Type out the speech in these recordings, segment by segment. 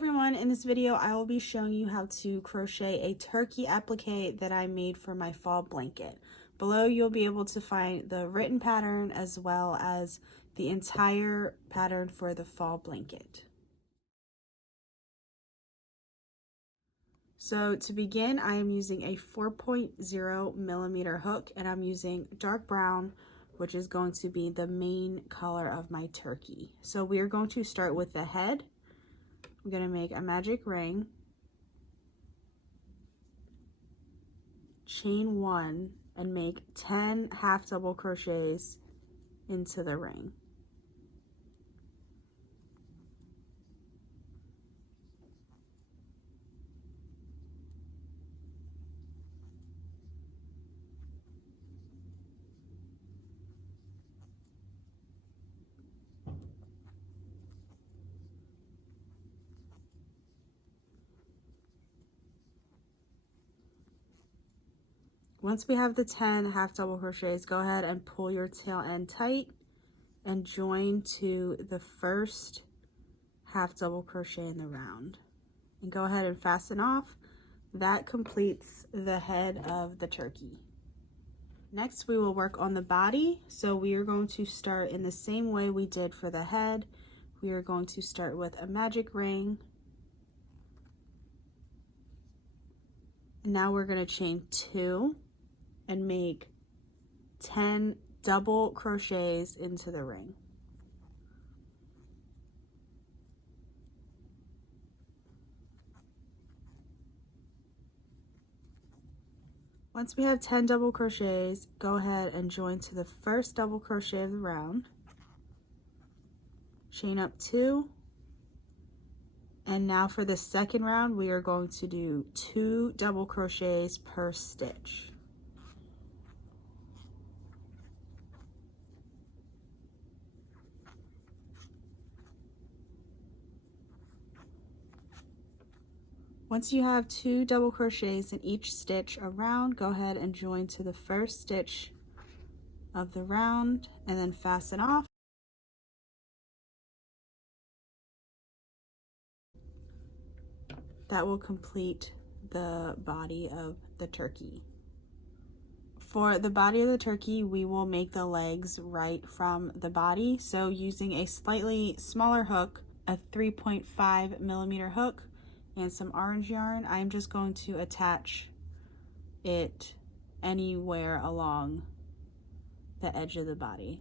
everyone, in this video I will be showing you how to crochet a turkey applique that I made for my fall blanket. Below you'll be able to find the written pattern as well as the entire pattern for the fall blanket. So to begin, I am using a 4.0 millimeter hook and I'm using dark brown, which is going to be the main color of my turkey. So we are going to start with the head. I'm going to make a magic ring, chain 1, and make 10 half double crochets into the ring. Once we have the 10 half double crochets, go ahead and pull your tail end tight and join to the first half double crochet in the round. And go ahead and fasten off. That completes the head of the turkey. Next, we will work on the body. So we are going to start in the same way we did for the head. We are going to start with a magic ring. And now we're going to chain 2 and make 10 double crochets into the ring. Once we have 10 double crochets, go ahead and join to the first double crochet of the round, chain up 2, and now for the second round we are going to do 2 double crochets per stitch. Once you have 2 double crochets in each stitch around, go ahead and join to the first stitch of the round and then fasten off. That will complete the body of the turkey. For the body of the turkey, we will make the legs right from the body. So using a slightly smaller hook, a 3.5 millimeter hook, and some orange yarn, I'm just going to attach it anywhere along the edge of the body.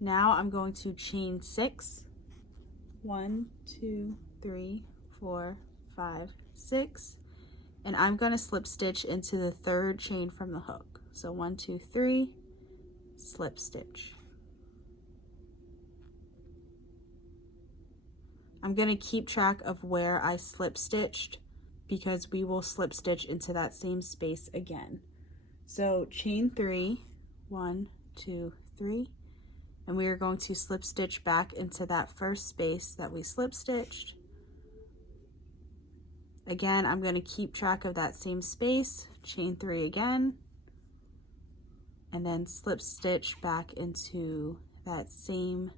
Now I'm going to chain 6. 1, 2, 3, 4, 5, 6, and I'm going to slip stitch into the third chain from the hook. So 1, 2, 3, slip stitch. I'm going to keep track of where I slip stitched because we will slip stitch into that same space again. So chain 3, 1, 2, 3, and we are going to slip stitch back into that first space that we slip stitched. Again, I'm going to keep track of that same space, chain 3 again, and then slip stitch back into that same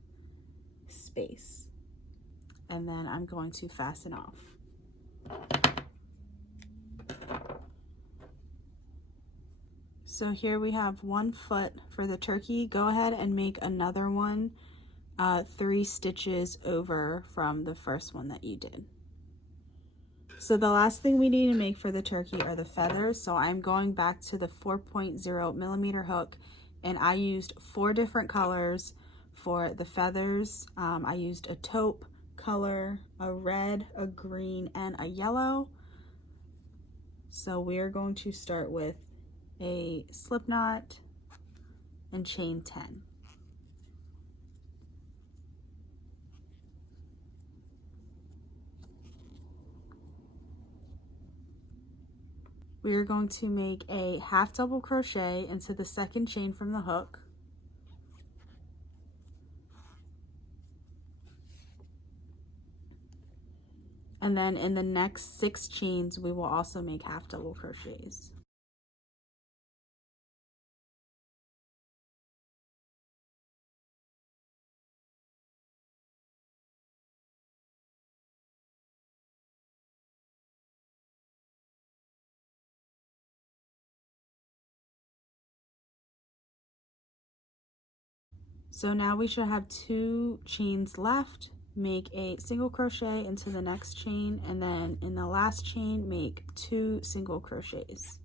space. And then I'm going to fasten off. So here we have 1 foot for the turkey. Go ahead and make another one 3 stitches over from the first one that you did. So the last thing we need to make for the turkey are the feathers. So I'm going back to the 4.0 millimeter hook and I used 4 different colors for the feathers. I used a taupe color, a red, a green, and a yellow. So we are going to start with a slip knot and chain 10. We are going to make a half double crochet into the second chain from the hook. And then in the next 6 chains, we will also make half double crochets. So now we should have 2 chains left. Make a single crochet into the next chain, and then in the last chain make 2 single crochets.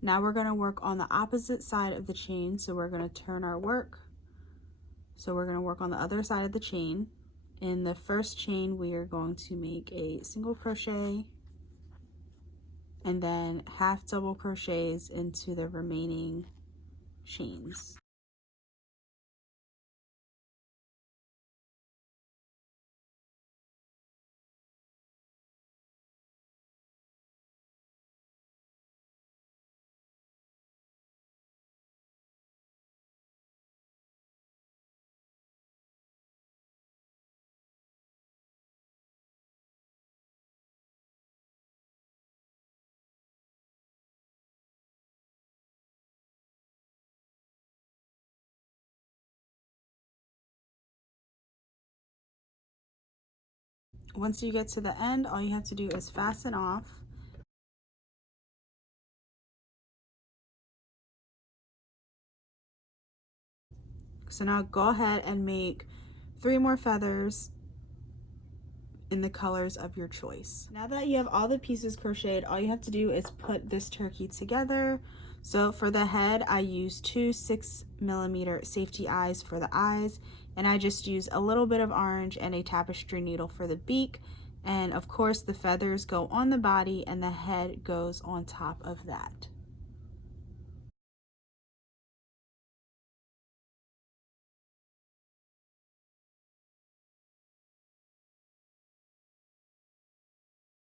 Now we're going to work on the opposite side of the chain, so we're going to turn our work. So we're going to work on the other side of the chain. In the first chain, we are going to make a single crochet and then half double crochets into the remaining chains. Once you get to the end, all you have to do is fasten off. So now go ahead and make 3 more feathers in the colors of your choice. Now that you have all the pieces crocheted, all you have to do is put this turkey together. So for the head, I use 2 6mm safety eyes for the eyes, and I just use a little bit of orange and a tapestry needle for the beak. And of course the feathers go on the body and the head goes on top of that.